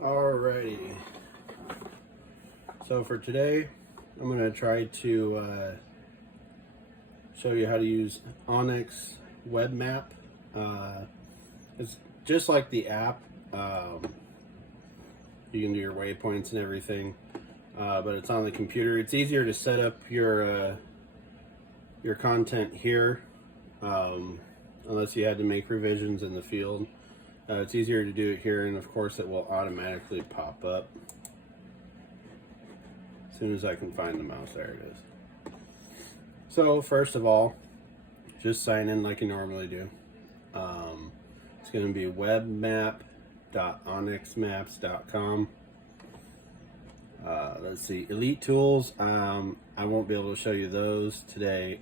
Alrighty, so for today I'm going to try to show you how to use OnX web map. It's just like the app. You can do your waypoints and everything, but it's on the computer. It's easier to set up your content here, unless you had to make revisions in the field. It's easier to do it here, and of course it will automatically pop up as soon as I can find the mouse. There it is. So first of all, just sign in like you normally do. It's going to be webmap.onxmaps.com. Let's see, Elite Tools. I won't be able to show you those today,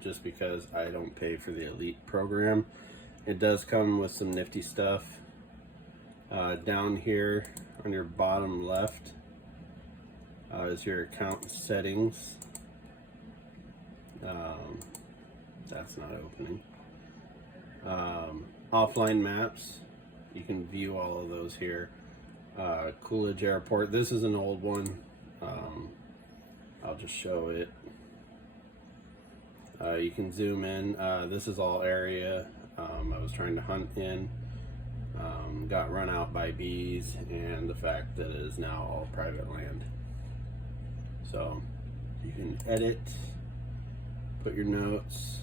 just because I don't pay for the Elite program. It does come with some nifty stuff. Down here on your bottom left is your account settings. That's not opening. Offline maps. You can view all of those here. Coolidge Airport. This is an old one. I'll just show it. You can zoom in. This is all area. I was trying to hunt in, got run out by bees, and the fact that it is now all private land. So you can edit, put your notes,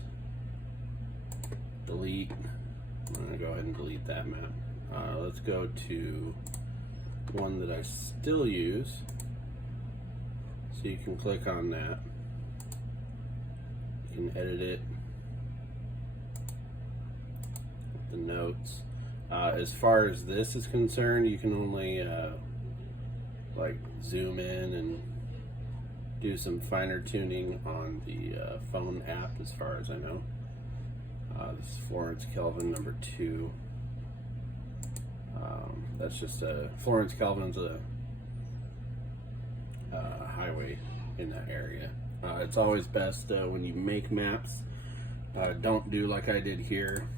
delete. I'm going to go ahead and delete that map. Let's go to one that I still use. So you can click on that. You can edit it. The notes. As far as this is concerned, you can only like zoom in and do some finer tuning on the phone app, as far as I know. This is Florence Kelvin number 2. That's just Florence Kelvin's a highway in that area. It's always best when you make maps, don't do like I did here.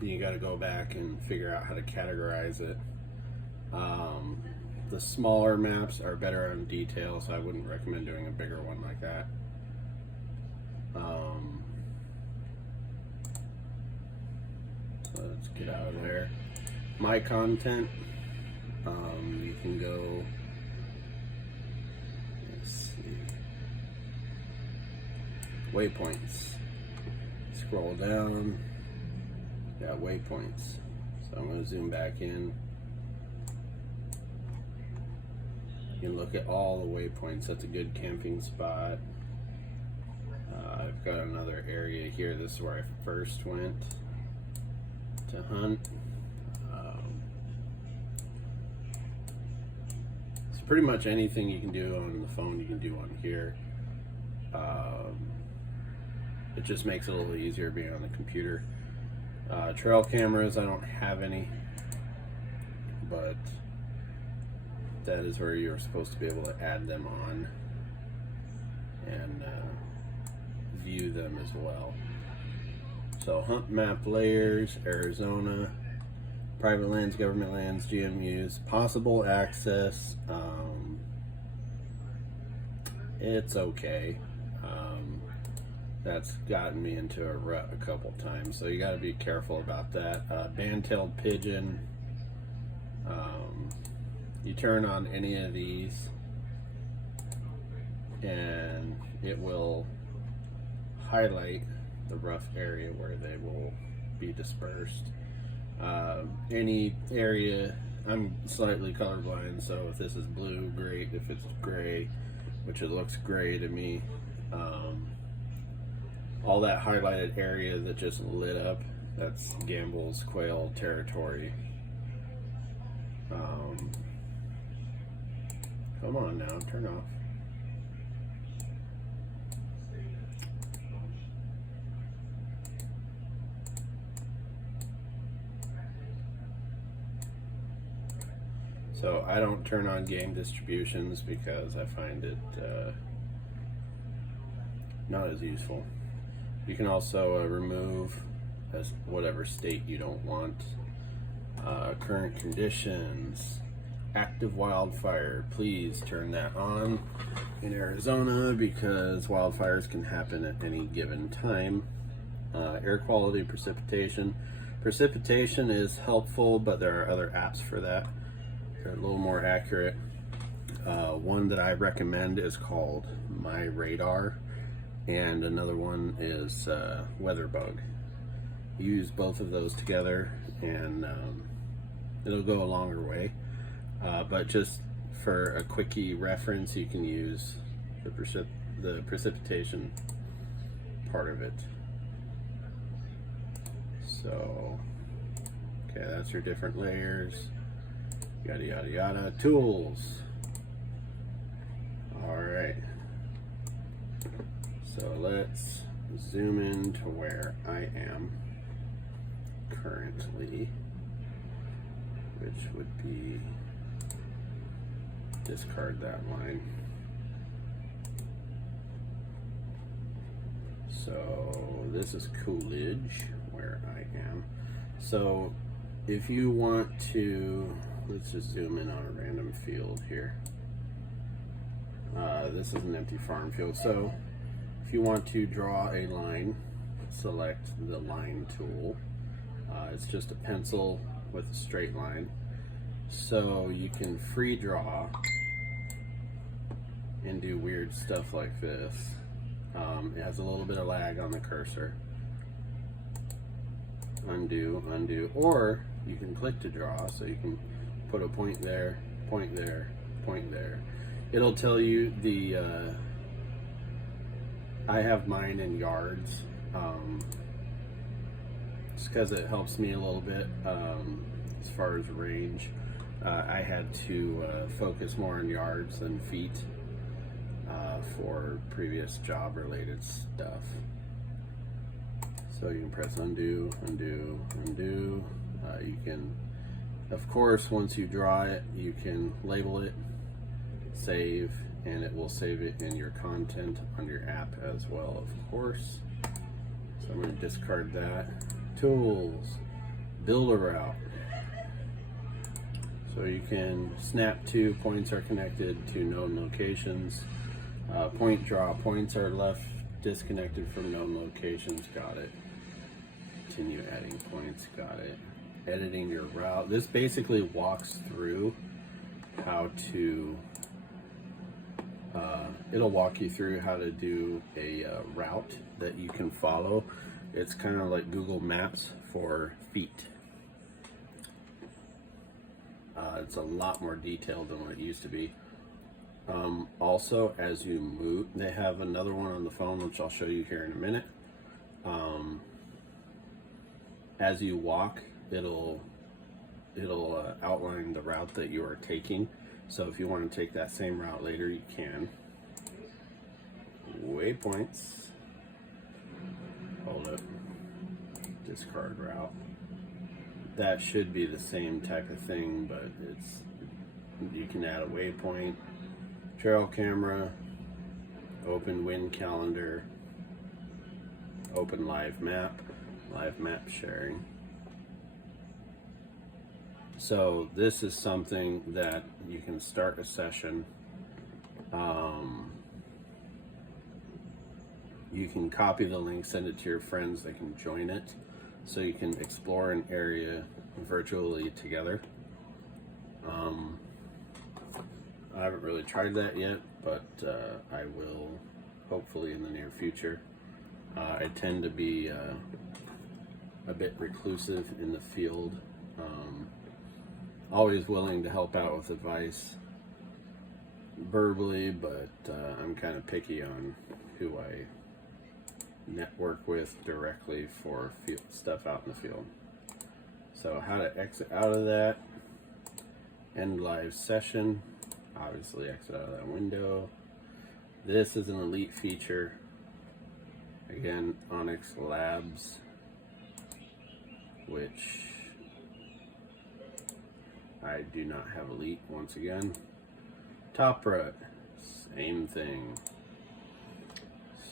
You got to go back and figure out how to categorize it. The smaller maps are better on detail, so I wouldn't recommend doing a bigger one like that. So let's get out of there. My content, you can go, let's see, waypoints. Scroll down. Got waypoints. So I'm going to zoom back in. You can look at all the waypoints. That's a good camping spot. I've got another area here. This is where I first went to hunt. So pretty much anything you can do on the phone, you can do on here. It just makes it a little easier being on the computer. Trail cameras, I don't have any, but that is where you're supposed to be able to add them on and view them as well. So hunt map layers, Arizona, private lands, government lands, GMUs, possible access. It's okay. That's gotten me into a rut a couple times, so you got to be careful about that. Band-tailed pigeon. You turn on any of these and it will highlight the rough area where they will be dispersed. Any area, I'm slightly colorblind, so if this is blue, great. If it's gray, which it looks gray to me, all that highlighted area that just lit up, that's Gamble's quail territory. Come on now, turn off. So I don't turn on game distributions because I find it not as useful. You can also remove whatever state you don't want. Current conditions, active wildfire. Please turn that on in Arizona because wildfires can happen at any given time. Air quality, precipitation. Precipitation is helpful, but there are other apps for that. They're a little more accurate. One that I recommend is called My Radar, and another one is WeatherBug. Use both of those together, and it'll go a longer way. But just for a quickie reference, you can use the precipitation part of it. So, okay, that's your different layers. Yada yada yada. Tools. All right. So let's zoom in to where I am currently, which would be, discard that line. So this is Coolidge, where I am. So if you want to, let's just zoom in on a random field here. This is an empty farm field. So if you want to draw a line, select the line tool. It's just a pencil with a straight line. So you can free draw and do weird stuff like this. It has a little bit of lag on the cursor. Undo, undo, or you can click to draw, so you can put a point there, point there, point there. It'll tell you the, I have mine in yards, just because it helps me a little bit as far as range. I had to focus more on yards than feet for previous job related stuff. So you can press undo, undo, undo. You can, of course, once you draw it, you can label it, save, and it will save it in your content on your app as well, of course. So I'm going to discard that. Tools, build a route. So you can snap to, points are connected to known locations. Point draw, points are left disconnected from known locations, got it. Continue adding points, got it. Editing your route. This basically walks through how to, it'll walk you through how to do a route that you can follow. It's kind of like Google Maps for feet. It's a lot more detailed than what it used to be. Also, as you move, they have another one on the phone, which I'll show you here in a minute. As you walk, it'll outline the route that you are taking. So if you want to take that same route later, you can. Waypoints. Hold it. Discard route. That should be the same type of thing, but you can add a waypoint, trail camera, open wind calendar, open live map sharing. So this is something that you can start a session. You can copy the link, send it to your friends, they can join it. So you can explore an area virtually together. I haven't really tried that yet, but I will hopefully in the near future. I tend to be a bit reclusive in the field. Always willing to help out with advice verbally, but I'm kind of picky on who I network with directly for field stuff out in the field. So how to exit out of that, end live session, obviously exit out of that window. This is an elite feature, again, OnX Labs, which I do not have elite once again. Top rut, same thing.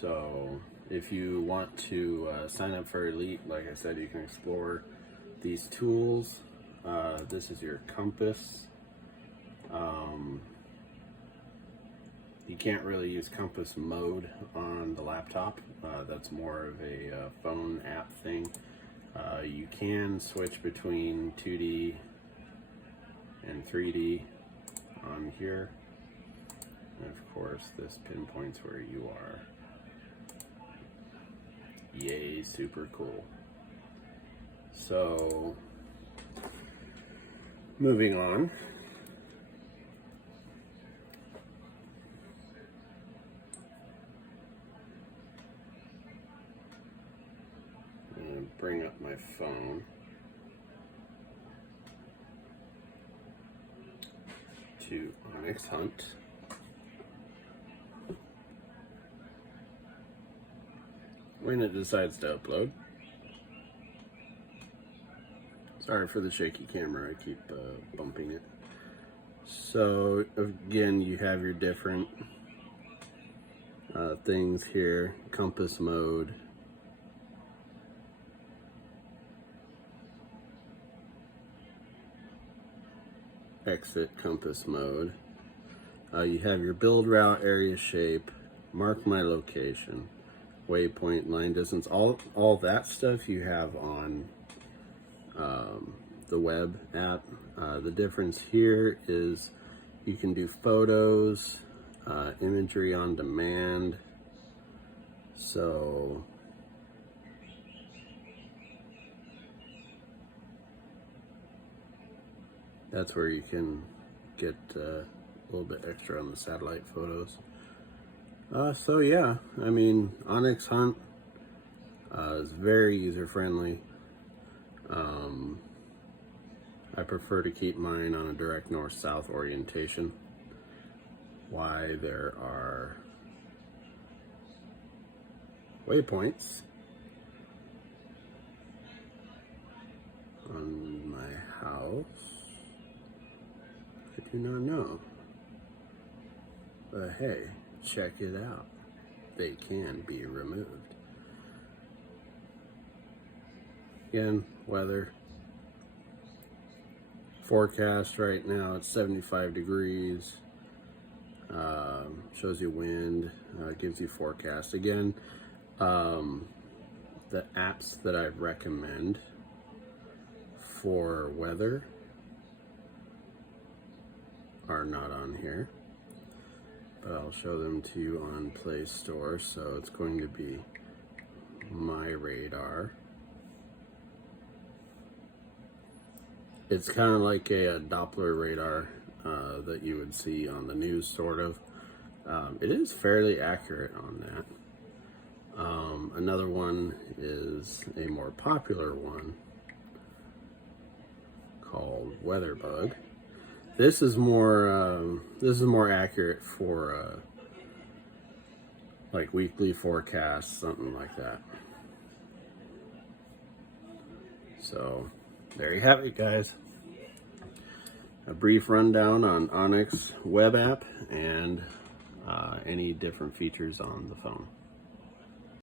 So if you want to sign up for elite, like I said, you can explore these tools. This is your compass. You can't really use compass mode on the laptop. That's more of a phone app thing. You can switch between 2D and 3D on here. And of course, this pinpoints where you are. Yay, super cool. So, moving on. Bring up my phone to OnX Hunt. When it decides to upload. Sorry for the shaky camera, I keep bumping it. So again, you have your different things here. Compass mode. Exit compass mode. You have your build route, area shape, mark my location, waypoint, line distance, all that stuff you have on the web app. The difference here is you can do photos, imagery on demand. So that's where you can get a little bit extra on the satellite photos. So yeah, I mean, OnX Hunt is very user-friendly. I prefer to keep mine on a direct north-south orientation. Why there are waypoints on my house, I do not know. But hey, check it out. They can be removed. Again, weather. Forecast right now, it's 75 degrees. Shows you wind, gives you forecast. Again, the apps that I recommend for weather are not on here, but I'll show them to you on Play Store. So it's going to be My Radar. It's kind of like a Doppler radar that you would see on the news, sort of. It is fairly accurate on that. Another one is a more popular one called WeatherBug. This is more accurate for like weekly forecasts, something like that. So there you have it, guys. A brief rundown on OnX web app and any different features on the phone.